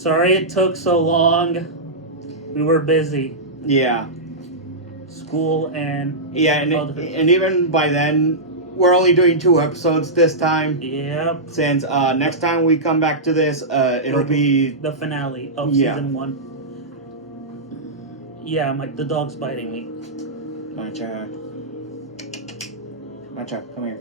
Sorry it took so long. We were busy. Yeah. School and... Yeah, and even by then, we're only doing 2 episodes this time. Yep. Since next time we come back to this, it'll be... the finale of season 1. Yeah, the dog's biting me. Matcha, come here.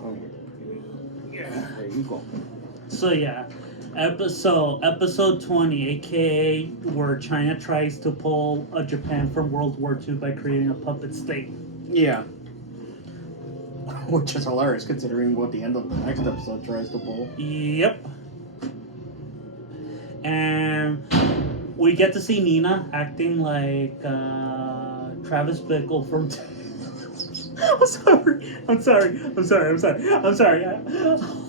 Come here. Yeah. There you go. So yeah, episode 20, aka where China tries to pull Japan from World War II by creating a puppet state. Yeah. Which is hilarious considering what the end of the next episode tries to pull. Yep. And we get to see Nina acting like Travis Bickle from... I'm sorry.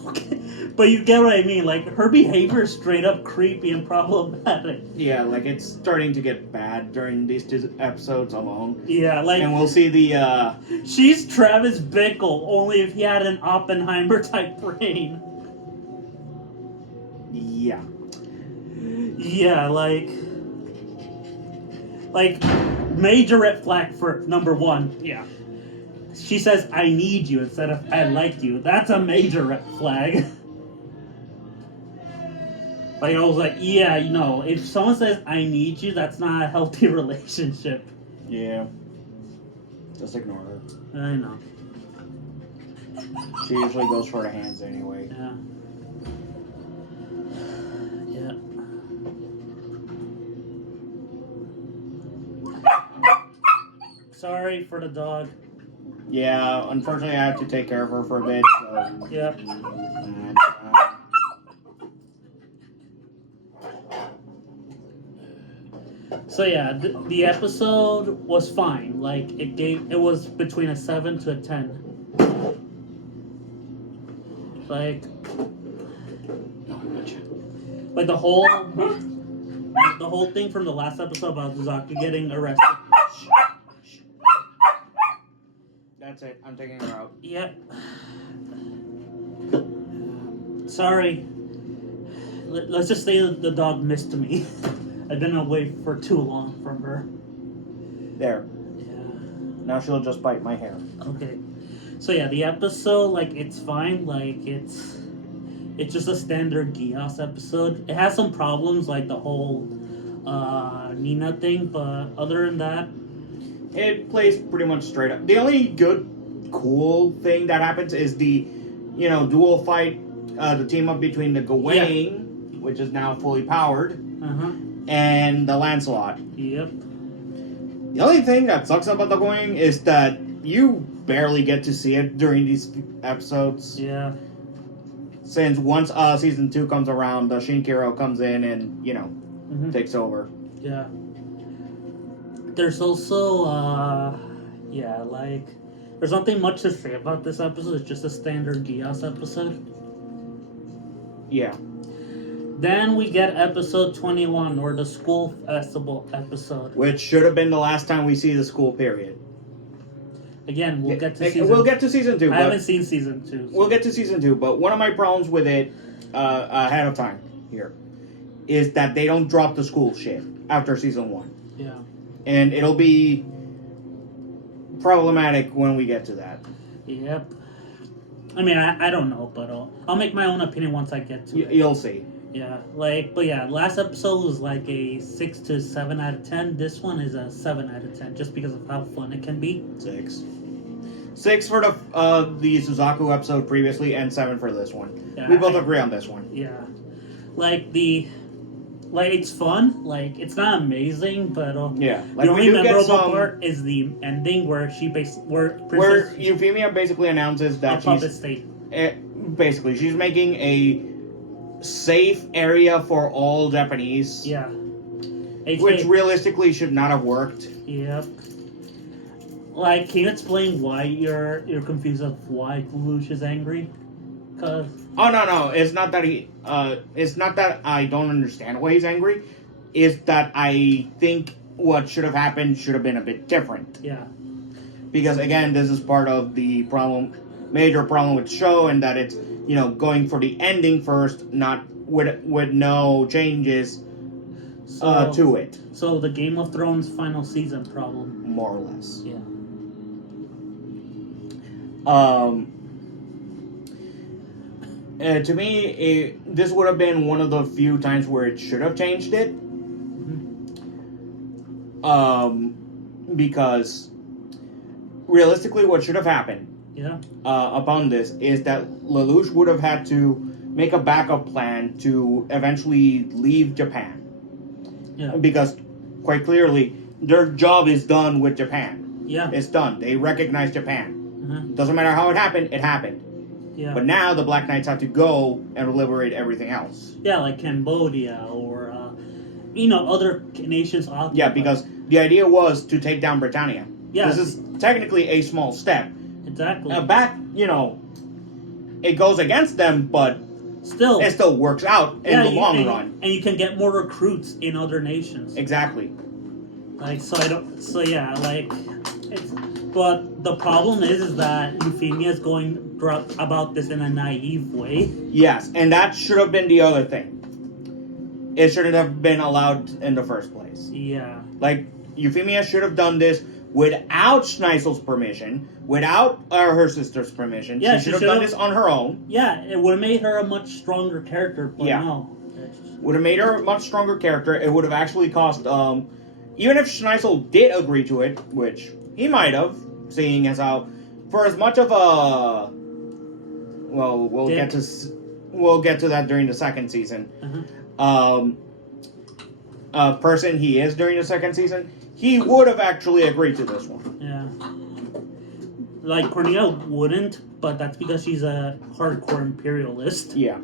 Okay. But you get what I mean. Like, her behavior is straight up creepy and problematic. Yeah, like, it's starting to get bad during these 2 episodes alone. Yeah, like... And we'll see the, She's Travis Bickle, only if he had an Oppenheimer-type brain. Yeah. Yeah, like, major red flag for number 1. Yeah. She says, I need you instead of I like you. That's a major red flag. Like, I was like, yeah, if someone says, I need you, that's not a healthy relationship. Yeah. Just ignore her. I know. She usually goes for the hands anyway. Yeah. Yeah. Sorry for the dog. Yeah, unfortunately I have to take care of her for a bit, so... Yep. So yeah, the episode was fine. Like, it was between a 7 to a 10. Like the whole thing from the last episode about Zaki getting arrested. That's it. I'm taking her out. Yep. Sorry. Let's just say the dog missed me. I've been away for too long from her. There. Yeah. Now she'll just bite my hair. Okay. So yeah, the episode, like, it's fine. Like, it's just a standard Geass episode. It has some problems, like the whole Nina thing, but other than that, it plays pretty much straight up. The only good, cool thing that happens is the, dual fight, the team up between the Gawain, which is now fully powered, and the Lancelot. Yep. The only thing that sucks about the Gawain is that you barely get to see it during these episodes. Yeah. Since once season 2 comes around, the Shinkiro comes in and, takes over. Yeah. There's also, there's nothing much to say about this episode. It's just a standard Geass episode. Yeah. Then we get episode 21, or the school festival episode. Which should have been the last time we see the school period. Again, we'll get to season... We'll get to season 2. I haven't seen season 2. So. We'll get to season 2, but one of my problems with it ahead of time here is that they don't drop the school shit after season 1. Yeah. And it'll be problematic when we get to that. Yep. I mean, I don't know, but I'll make my own opinion once I get to it. You'll see. Yeah, last episode was like a 6 to 7 out of 10. This one is a 7 out of 10, just because of how fun it can be. 6 for the Suzaku episode previously, and 7 for this one. Yeah, we both agree on this one. Yeah, it's fun. Like, it's not amazing, but yeah, the only memorable part is the ending where where Euphemia basically announces that she's making a safe area for all Japanese. Yeah. Which realistically should not have worked. Yep. Like, can you explain why you're confused of why Lelouch is angry? Cause... Oh, no. It's not that it's not that I don't understand why he's angry. It's that I think what should have happened should have been a bit different. Yeah. Because, again, this is part of the major problem with the show, and that it's going for the ending first, not with no changes to it. So the Game of Thrones final season problem. More or less. Yeah. To me, this would have been one of the few times where it should have changed it. Because realistically, what should have happened upon this is that Lelouch would have had to make a backup plan to eventually leave Japan. Yeah. Because, quite clearly, their job is done with Japan. Yeah. It's done. They recognize Japan. Doesn't matter how it happened, it happened. Yeah. But now the Black Knights have to go and liberate everything else. Yeah, like Cambodia or, other nations. Yeah, because the idea was to take down Britannia. Yeah. This is technically a small step. Exactly. It goes against them, but still, it still works out in the long run. And you can get more recruits in other nations. Exactly. But the problem is that Euphemia is going about this in a naive way. Yes, and that should have been the other thing. It shouldn't have been allowed in the first place. Yeah. Like, Euphemia should have done this without Schneissel's permission, without her sister's permission. Yeah, she should have done this on her own. Yeah, it would have made her a much stronger character, but no. Would have made her a much stronger character. It would have actually cost, even if Schneissel did agree to it, which he might have, seeing as how, for as much of a, well, we'll get to that during the second season. Person he is during the second season, he would have actually agreed to this one. Yeah. Like, Cornelia wouldn't, but that's because she's a hardcore imperialist. Yeah.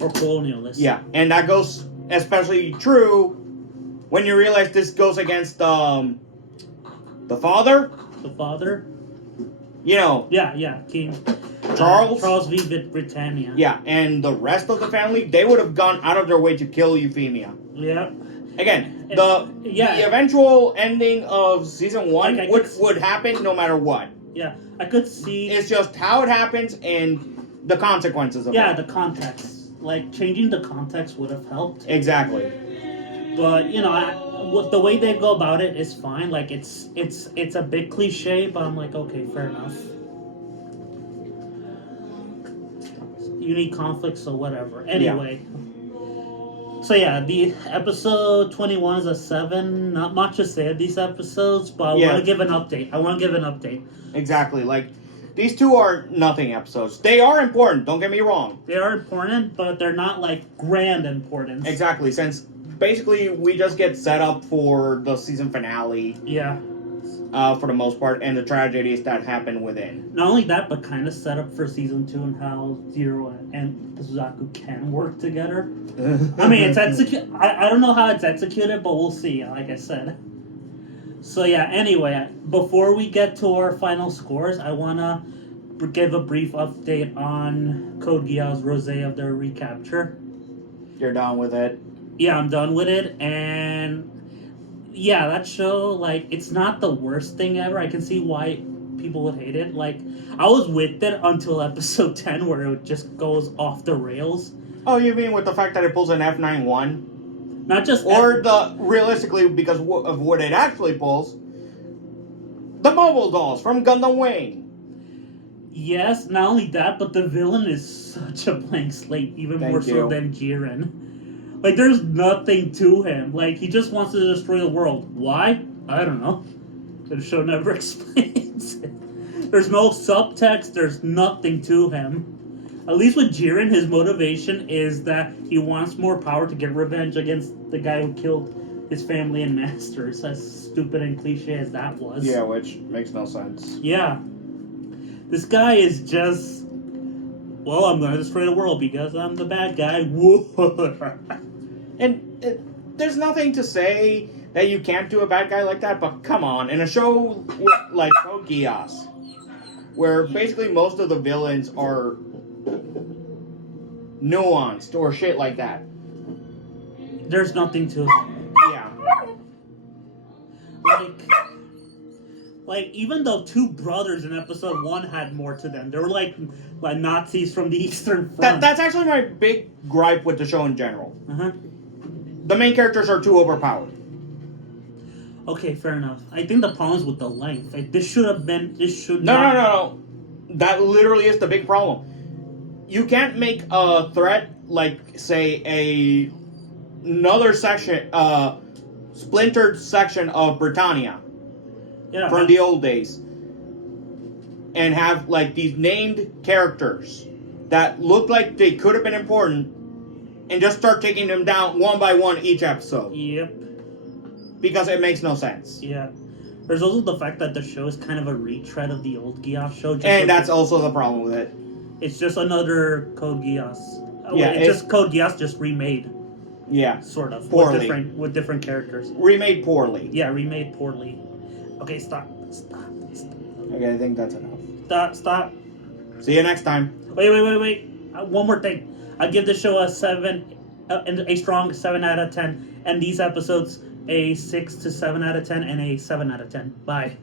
Or colonialist. Yeah, and that goes especially true when you realize this goes against the father. The father? Yeah, King Charles. Charles v. Britannia. Yeah, and the rest of the family, they would have gone out of their way to kill Euphemia. Yeah. Again, the eventual ending of season 1 would happen no matter what. Yeah, I could see. It's just how it happens and the consequences of it. Yeah, the context. Like, changing the context would have helped. Exactly. But, the way they go about it is fine. Like, it's a bit cliche, but I'm like, okay, fair enough. You need conflict, so whatever. Anyway. Yeah. So yeah, the episode 21 is a 7. Not much to say of these episodes, but I want to give an update. Exactly. Like, these two are nothing episodes. They are important, don't get me wrong. They are important, but they're not, like, grand importance. Exactly, since basically we just get set up for the season finale. Yeah. For the most part, and the tragedies that happen within. Not only that, but kind of set up for season 2 and how Zero and Suzaku can work together. I mean, it's I don't know how it's executed, but we'll see, like I said. So yeah, anyway, before we get to our final scores, I want to give a brief update on Code Geass Rosé of their recapture. You're done with it? Yeah, I'm done with it, and yeah, that show, like, it's not the worst thing ever. I can see why people would hate it. Like, I was with it until episode 10, where it just goes off the rails. Oh, you mean with the fact that it pulls an F91? Not just... realistically, because of what it actually pulls, the mobile dolls from Gundam Wing. Yes, not only that, but the villain is such a blank slate, even more so than Jiren. Like, there's nothing to him. Like, he just wants to destroy the world. Why? I don't know. The show never explains it. There's no subtext. There's nothing to him. At least with Jiren, his motivation is that he wants more power to get revenge against the guy who killed his family and masters. As stupid and cliche as that was. Yeah, which makes no sense. Yeah. This guy is just... Well, I'm going to destroy the world because I'm the bad guy. And there's nothing to say that you can't do a bad guy like that, but come on. In a show like Code Geass, where basically most of the villains are nuanced or shit like that. There's nothing to it. Yeah. Like, even though two brothers in episode 1 had more to them, they were like Nazis from the Eastern Front. That's actually my big gripe with the show in general. Uh-huh. The main characters are too overpowered. Okay, fair enough. I think the problem is with the length. Like, this should No. That literally is the big problem. You can't make a threat like, say, another section, splintered section of Britannia from the old days, and have like these named characters that look like they could have been important, and just start taking them down one by one each episode. Yep. Because it makes no sense. Yeah. There's also the fact that the show is kind of a retread of the old Geass show. And that's also the problem with it. It's just another Code Geass. Yeah, it's just Code Geass just remade. Yeah. Sort of. Poorly. With different characters. Remade poorly. Yeah, remade poorly. Okay, stop. Okay, I think that's enough. Stop. See you next time. Wait. One more thing. I give the show a 7, a strong 7 out of 10. And these episodes, a 6 to 7 out of 10 and a 7 out of 10. Bye.